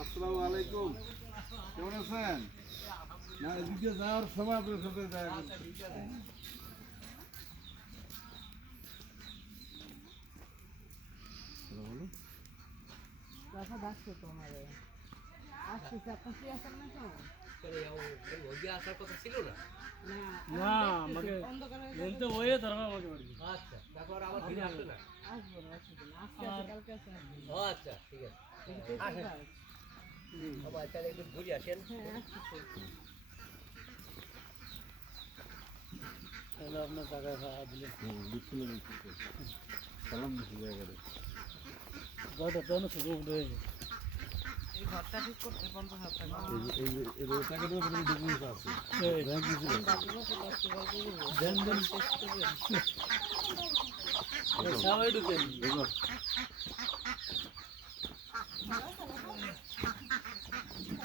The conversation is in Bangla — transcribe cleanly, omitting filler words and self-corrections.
আসসালামু আলাইকুম, কেমন আছেন? না এদিকে যাওয়ার সময় আপনার সাথে দেখা করতে। কথা ডাকছো তোমার আসতেছে আপনার কি আছেন না তো আসার কথা ছিল না। না আমাকে বলতে হয়ে তারপর আমাকে বলবি। আচ্ছা, তারপর আবার ফিরে আসবে না। আসবো না অসুবিধা না আজকে আছে কালকে আছে ও আচ্ছা, ঠিক আছে। আসেন। আসবো সবাই তাহলে একটু ঘুরে আসেন। হ্যাঁ আসতেছে তাহলে আপনার জায়গায় ভাড়া দিলে সালাম দিচ্ছি জায়গাটা। গাড়িটা তো অনেক সুযোগ হয়ে গেছে। এই ঘরটা ঠিক করতে 50,000 টাকা এই টাকাটা ডকুমেন্টস আছে, ব্যাংক দিয়েছিল। দেন দেন সবাই ঢুকেন।